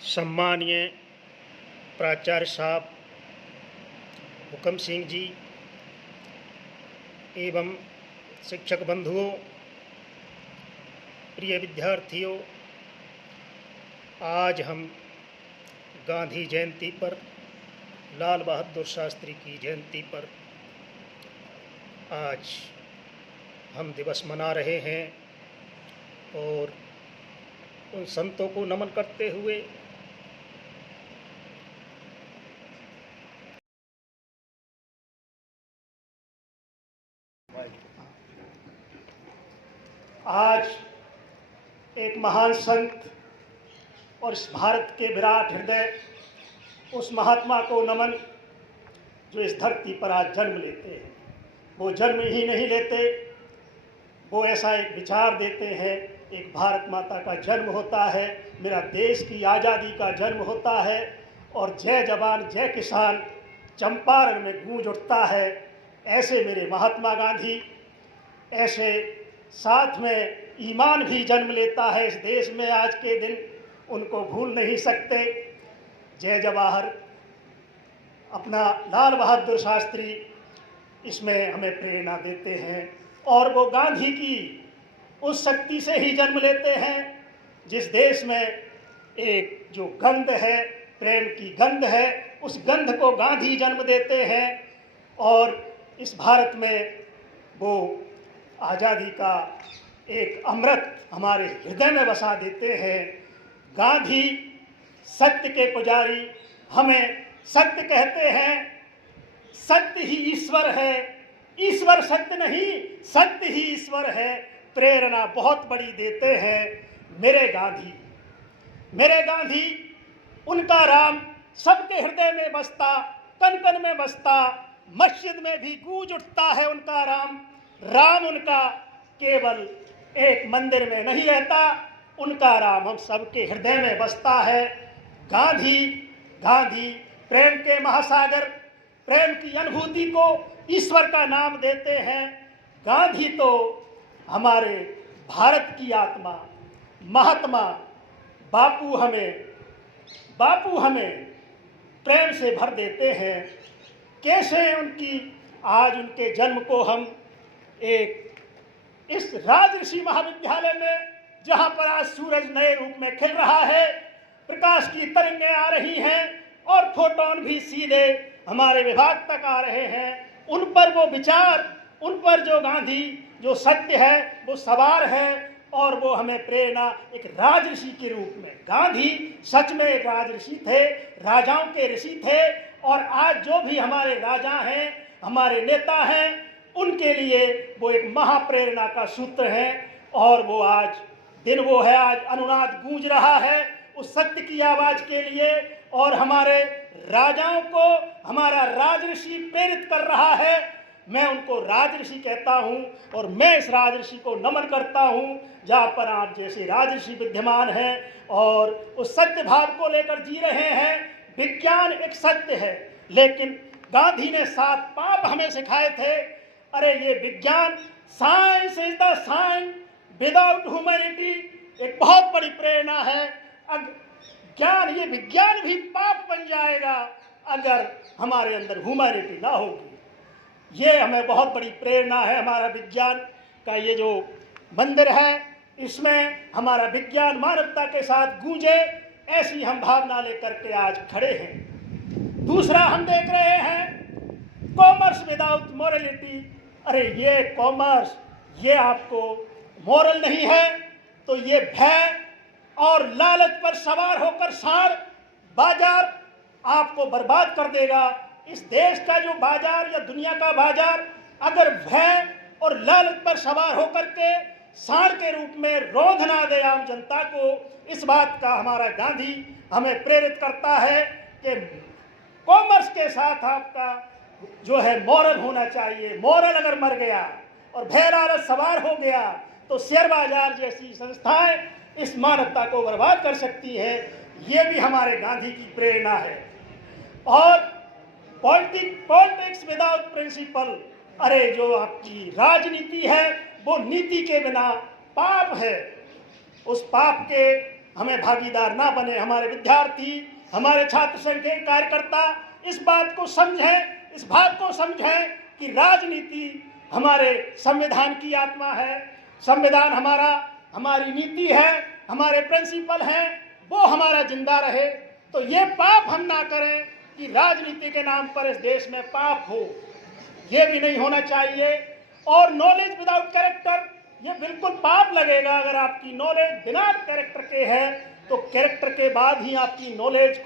सम्मानीय प्राचार्य साहब हुक्म सिंह जी एवं शिक्षक बंधुओं, प्रिय विद्यार्थियों, आज हम गांधी जयंती पर, लाल बहादुर शास्त्री की जयंती पर आज हम दिवस मना रहे हैं और उन संतों को नमन करते हुए आज एक महान संत और इस भारत के विराट हृदय उस महात्मा को नमन जो इस धरती पर आज जन्म लेते हैं। वो जन्म ही नहीं लेते, वो ऐसा एक विचार देते हैं, एक भारत माता का जन्म होता है, मेरा देश की आज़ादी का जन्म होता है और जय जवान जय किसान चंपारण में गूंज उठता है। ऐसे मेरे महात्मा गांधी, ऐसे साथ में ईमान भी जन्म लेता है इस देश में आज के दिन, उनको भूल नहीं सकते। जय जवाहर, अपना लाल बहादुर शास्त्री इसमें हमें प्रेरणा देते हैं और वो गांधी की उस शक्ति से ही जन्म लेते हैं जिस देश में एक जो गंध है, प्रेम की गंध है, उस गंध को गांधी जन्म देते हैं और इस भारत में वो आज़ादी का एक अमृत हमारे हृदय में बसा देते हैं। गांधी सत्य के पुजारी, हमें सत्य कहते हैं, सत्य ही ईश्वर है, ईश्वर सत्य नहीं, सत्य ही ईश्वर है। प्रेरणा बहुत बड़ी देते हैं मेरे गांधी, उनका राम सबके हृदय में बसता, कण कण में बसता, मस्जिद में भी गूंज उठता है उनका राम उनका केवल एक मंदिर में नहीं रहता, उनका राम हम सबके हृदय में बसता है। गांधी प्रेम के महासागर, प्रेम की अनुभूति को ईश्वर का नाम देते हैं। गांधी तो हमारे भारत की आत्मा, महात्मा बापू हमें प्रेम से भर देते हैं। कैसे आज उनके जन्म को हम एक इस राजऋषि महाविद्यालय में, जहां पर आज सूरज नए रूप में खिल रहा है, प्रकाश की तरंगें आ रही हैं और फोटोन भी सीधे हमारे विभाग तक आ रहे हैं, उन पर वो विचार, उन पर जो गांधी जो सत्य है वो सवार है और वो हमें प्रेरणा एक राजऋषि के रूप में। गांधी सच में एक राजऋषि थे, राजाओं के ऋषि थे और आज जो भी हमारे राजा हैं, हमारे नेता हैं, उनके लिए वो एक महाप्रेरणा का सूत्र है और वो आज दिन वो है, आज अनुनाद गूंज रहा है उस सत्य की आवाज के लिए और हमारे राजाओं को हमारा राजऋषि प्रेरित कर रहा है। मैं उनको राजऋषि कहता हूं और मैं इस राजऋषि को नमन करता हूं जहां पर आप जैसे राजऋषि विद्यमान हैं और उस सत्य भाव को लेकर जी रहे हैं। विज्ञान एक सत्य है, लेकिन गांधी ने 7 पाप हमें सिखाए थे। अरे ये विज्ञान, science is the science without humanity, एक बहुत बड़ी प्रेरणा है। ये विज्ञान भी पाप बन जाएगा अगर हमारे अंदर ह्यूमैनिटी ना होगी। ये हमें बहुत बड़ी प्रेरणा है। हमारा विज्ञान का ये जो मंदिर है, इसमें हमारा विज्ञान मानवता के साथ गूंजे, ऐसी हम भावना लेकर के आज खड़े हैं। दूसरा हम देख रहे हैं कॉमर्स विदाउट मॉरलिटी। अरे ये कॉमर्स, ये आपको मॉरल नहीं है तो ये भय और लालच पर सवार होकर सार बाजार आपको बर्बाद कर देगा। इस देश का जो बाजार या दुनिया का बाजार अगर भय और लालच पर सवार होकर के सार के रूप में रौंद ना दे आम जनता को, इस बात का हमारा गांधी हमें प्रेरित करता है कि कॉमर्स के साथ आपका जो है मॉरल होना चाहिए। मॉरल अगर मर गया और भय लालच सवार हो गया तो शेयर बाजार जैसी संस्थाएं इस मानवता को बर्बाद कर सकती है। ये भी हमारे गांधी की प्रेरणा है। और पॉलिटिक्स विदाउट प्रिंसिपल, अरे जो आपकी राजनीति है वो नीति के बिना पाप है। उस पाप के हमें भागीदार ना बने। हमारे विद्यार्थी, हमारे छात्र संघ के कार्यकर्ता इस बात को समझें, इस बात को समझें कि राजनीति हमारे संविधान की आत्मा है। संविधान हमारी नीति है, हमारे प्रिंसिपल हैं, वो हमारा जिंदा रहे। तो ये पाप हम ना करें कि राजनीति के नाम पर इस देश में पाप हो, ये भी नहीं होना चाहिए। और नॉलेज विदाउट कैरेक्टर, ये बिल्कुल पाप लगेगा। अगर आपकी नॉलेज बिना कैरेक्टर के है तो कैरेक्टर के बाद ही आपकी नॉलेज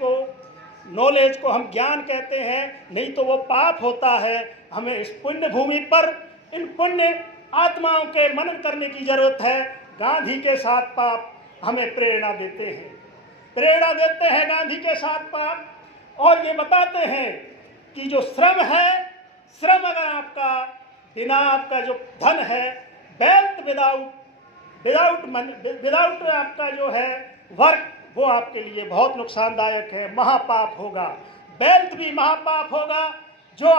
को हम ज्ञान कहते हैं, नहीं तो वो पाप होता है। हमें इस पुण्य भूमि पर इन पुण्य आत्माओं के मनन करने की जरूरत है। गांधी के साथ पाप हमें प्रेरणा देते हैं गांधी के साथ पाप, और ये बताते हैं कि जो श्रम है, श्रम अगर आपका बिना आपका जो धन है, वेल्थ विदाउट आपका जो है वर्क, वो आपके लिए बहुत नुकसानदायक है, महापाप होगा। वेल्थ भी महापाप होगा। जो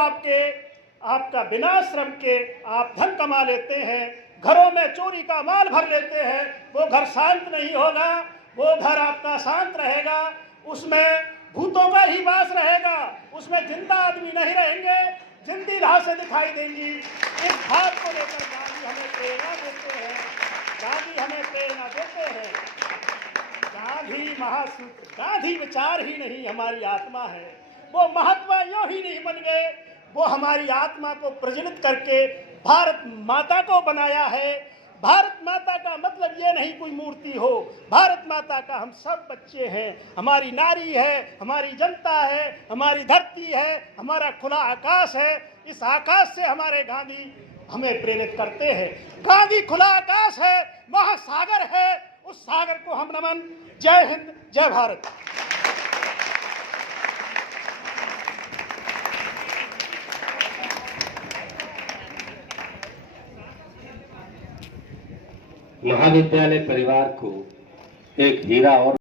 आपका बिना श्रम के आप धन कमा लेते हैं, घरों में चोरी का माल भर लेते हैं, वो घर शांत नहीं होगा। वो घर आपका शांत रहेगा, उसमें भूतों का ही वास रहेगा, उसमें जिंदा आदमी नहीं रहेंगे, जिंदी लाशें दिखाई देंगी। इस बात को लेकर गांधी हमें प्रेरणा देते हैं। गांधी महासूत्र, गांधी विचार ही नहीं हमारी आत्मा है। वो महात्मा यूं ही नहीं बन गए, वो हमारी आत्मा को प्रज्वलित करके भारत माता को बनाया है। भारत माता का मतलब ये नहीं कोई मूर्ति हो, भारत माता का हम सब बच्चे हैं। हमारी नारी है, हमारी जनता है, हमारी धरती है, हमारा खुला आकाश है। इस आकाश से हमारे गांधी हमें प्रेरित करते हैं। गांधी खुला आकाश है, महासागर है, उस सागर को हम नमन। जय हिंद, जय भारत। महाविद्यालय परिवार को एक हीरा और